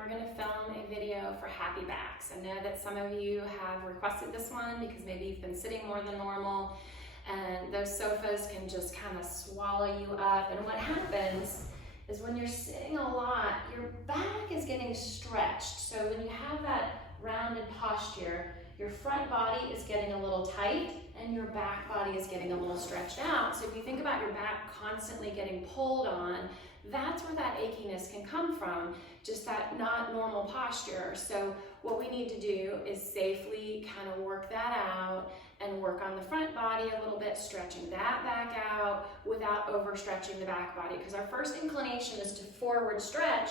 we're going to film a video for happy backs. I know that some of you have requested this one because maybe you've been sitting more than normal and those sofas can just kind of swallow you up. And what happens is when you're sitting a lot, your back is getting stretched. So when you have that rounded posture, your front body is getting a little tight and your back body is getting a little stretched out. So if you think about your back constantly getting pulled on, that's where that achiness can come from, just that not normal posture. So what we need to do is safely kind of work that out and work on the front body a little bit, stretching that back out without overstretching the back body. Because our first inclination is to forward stretch,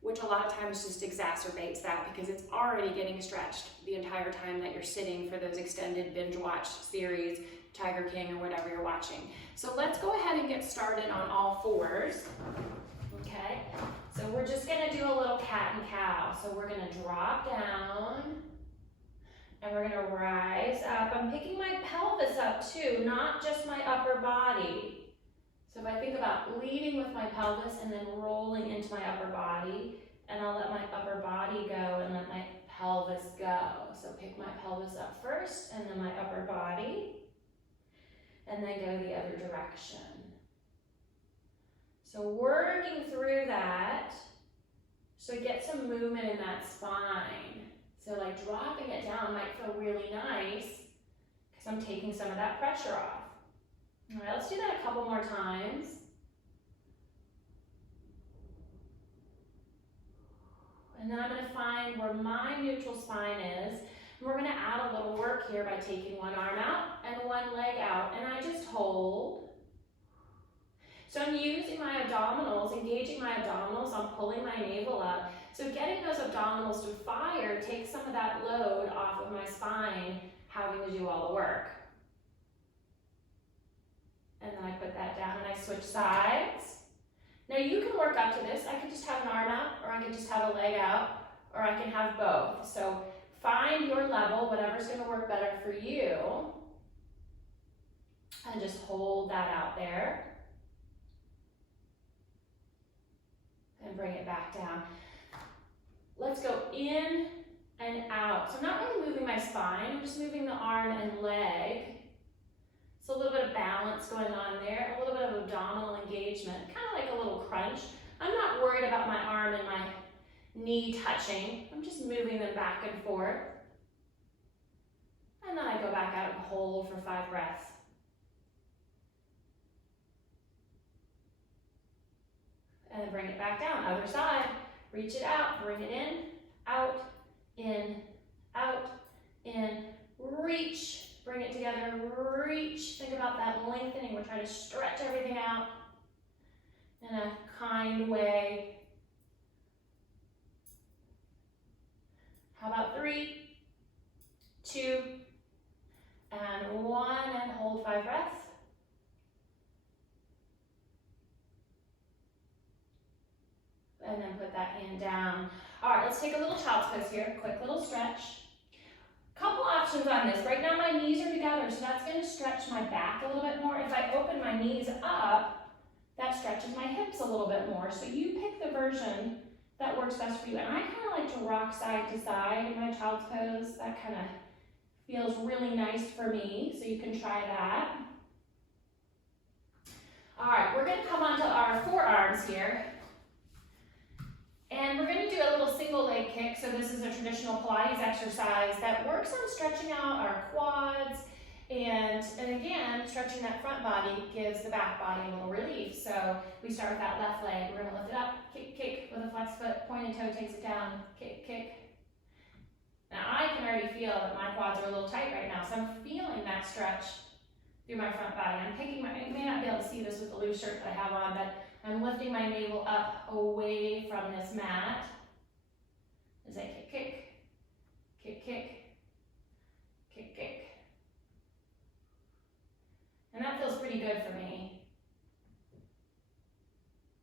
which a lot of times just exacerbates that because it's already getting stretched the entire time that you're sitting for those extended binge watch series, Tiger King or whatever you're watching. So let's go ahead and get started on all fours, okay? So we're just gonna do a little cat and cow. So we're gonna drop down and we're gonna rise up. I'm picking my pelvis up too, not just my upper body. So if I think about leading with my pelvis and then rolling into my upper body, and I'll let my upper body go and let my pelvis go. So pick my pelvis up first and then my upper body, and then go the other direction. So working through that, so get some movement in that spine. So like dropping it down might feel really nice because I'm taking some of that pressure off. All right, let's do that a couple more times. And then I'm going to find where my neutral spine is. And we're going to add a little work here by taking one arm out and one leg out. And I just hold. So I'm using my abdominals, engaging my abdominals. I'm pulling my navel up. So getting those abdominals to fire takes some of that load off of my spine, having to do all the work. And then I put that down and I switch sides. Now you can work up to this. I could just have an arm out, or I could just have a leg out, or I can have both. So find your level, whatever's going to work better for you. And just hold that out there. And bring it back down. Let's go in and out. So I'm not really moving my spine, I'm just moving the arm and leg. So a little bit of balance going on there, a little bit of abdominal engagement, kind of like a little crunch. I'm not worried about my arm and my knee touching. I'm just moving them back and forth. And then I go back out and hold for 5 breaths. And then bring it back down, other side. Reach it out, bring it in, out, in, reach. Bring it together, reach. Think about that lengthening. We're trying to stretch everything out in a kind way. How about 3, 2, and 1, and hold 5 breaths. And then put that hand down. All right, let's take a little child's pose here. Quick little stretch. Couple options on this. Right now my knees are together, so that's going to stretch my back a little bit more. If I open my knees up, that stretches my hips a little bit more. So you pick the version that works best for you. And I kind of like to rock side to side in my child's pose. That kind of feels really nice for me, so you can try that. All right, we're going to come onto our forearms here. And we're going to do a little single leg kick. So this is a traditional Pilates exercise that works on stretching out our quads. And again, stretching that front body gives the back body a little relief. So we start with that left leg. We're going to lift it up, kick, kick with a flexed foot, pointed toe takes it down, kick, kick. Now I can already feel that my quads are a little tight right now. So I'm feeling that stretch through my front body. I'm picking my, you may not be able to see this with the loose shirt that I have on, but I'm lifting my navel up away from this mat as I kick, kick, kick, kick, kick, kick. And that feels pretty good for me.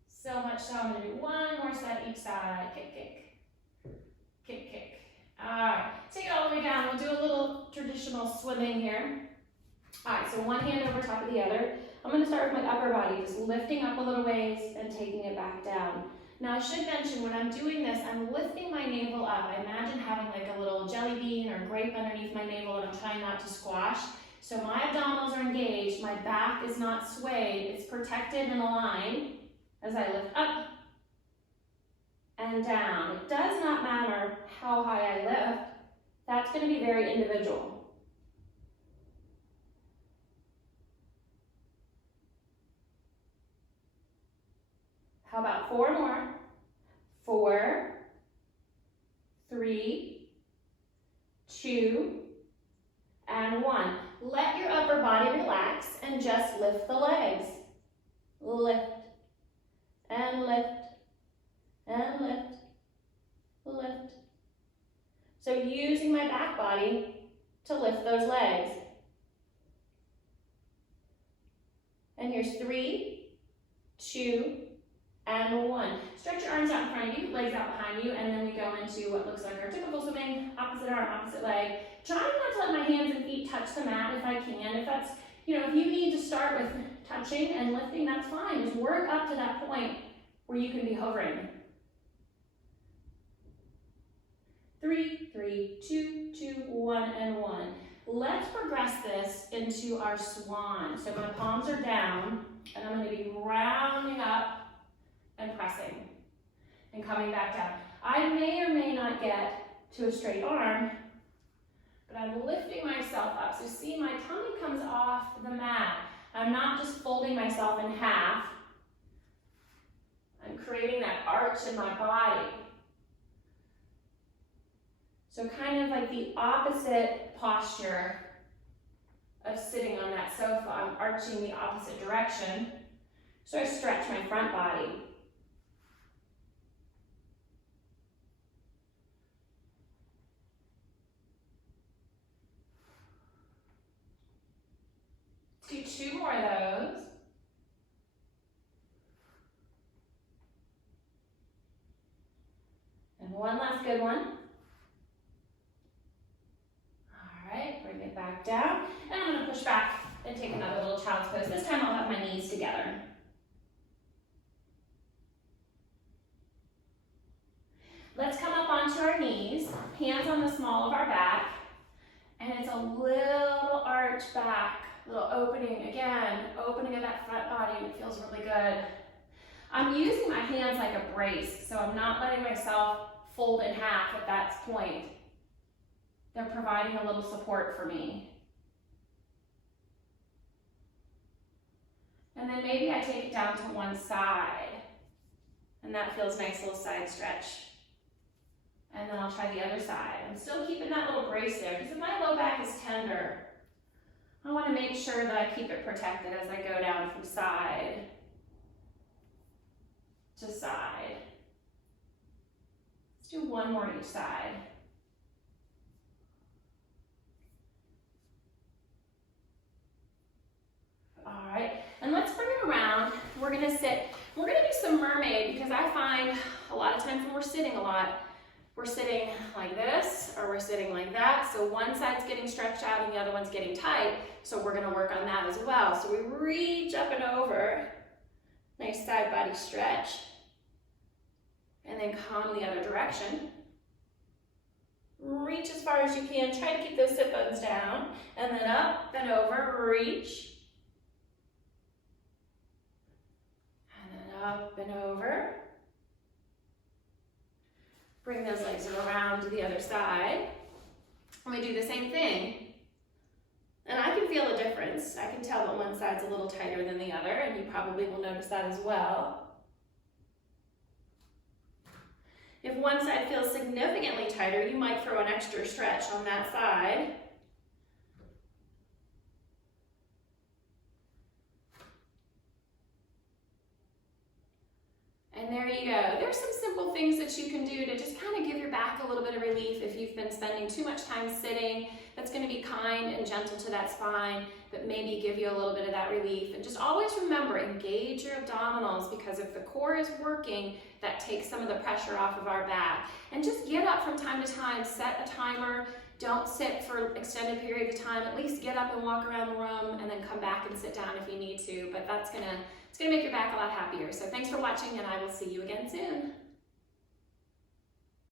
So much so I'm going to do one more set each side. Kick, kick, kick, kick. All right, take it all the way down. We'll do a little traditional swimming here. All right, so one hand over top of the other. I'm going to start with my upper body, just lifting up a little ways and taking it back down. Now I should mention when I'm doing this, I'm lifting my navel up. I imagine having like a little jelly bean or grape underneath my navel, and I'm trying not to squash. So my abdominals are engaged, my back is not swayed, it's protected and aligned as I lift up and down. It does not matter how high I lift. That's going to be very individual. How about 4 more? 4, 3, 2, and 1. Let your upper body relax and just lift the legs. Lift, and lift, and lift, lift. So using my back body to lift those legs. And here's 3, 2, and 1. Stretch your arms out in front of you, legs out behind you, and then we go into what looks like our typical swimming, opposite arm, opposite leg. Trying not to let my hands and feet touch the mat if I can. If that's, if you need to start with touching and lifting, that's fine. Just work up to that point where you can be hovering. 3, 3, 2, 2, 1, and 1. Let's progress this into our swan. So my palms are down, and I'm going to be rounding up and pressing and coming back down. I may or may not get to a straight arm, but I'm lifting myself up. So see, my tummy comes off the mat. I'm not just folding myself in half. I'm creating that arch in my body. So kind of like the opposite posture of sitting on that sofa. I'm arching the opposite direction. So I stretch my front body. Do 2 more of those. And one last good one. All right, bring it back down. And I'm going to push back and take another little child's pose. This time I'll have my knees together. Let's come up onto our knees, hands on the small of our back, and it's a little arch back. Little opening, again, opening of that front body, and it feels really good. I'm using my hands like a brace, so I'm not letting myself fold in half at that point. They're providing a little support for me. And then maybe I take it down to one side, and that feels nice, little side stretch. And then I'll try the other side. I'm still keeping that little brace there, because if my low back is tender, I want to make sure that I keep it protected as I go down from side to side. Let's do 1 more each side. All right, and let's bring it around. We're going to sit. We're going to do some mermaid, because I find a lot of times when we're sitting a lot, we're sitting like this, or we're sitting like that. So one side's getting stretched out and the other one's getting tight. So we're gonna work on that as well. So we reach up and over. Nice side body stretch. And then come the other direction. Reach as far as you can. Try to keep those sit bones down. And then up and over, reach. And then up and over. Bring those legs around to the other side. And we do the same thing. And I can feel a difference. I can tell that one side's a little tighter than the other, and you probably will notice that as well. If one side feels significantly tighter, you might throw an extra stretch on that side. And there you go. There's some simple things that you can do to just kind of give your back a little bit of relief if you've been spending too much time sitting. That's going to be kind and gentle to that spine, but maybe give you a little bit of that relief. And just always remember, engage your abdominals, because if the core is working, that takes some of the pressure off of our back. And just get up from time to time, set a timer. Don't sit for an extended period of time. At least get up and walk around the room and then come back and sit down if you need to. But it's gonna make your back a lot happier. So thanks for watching, and I will see you again soon.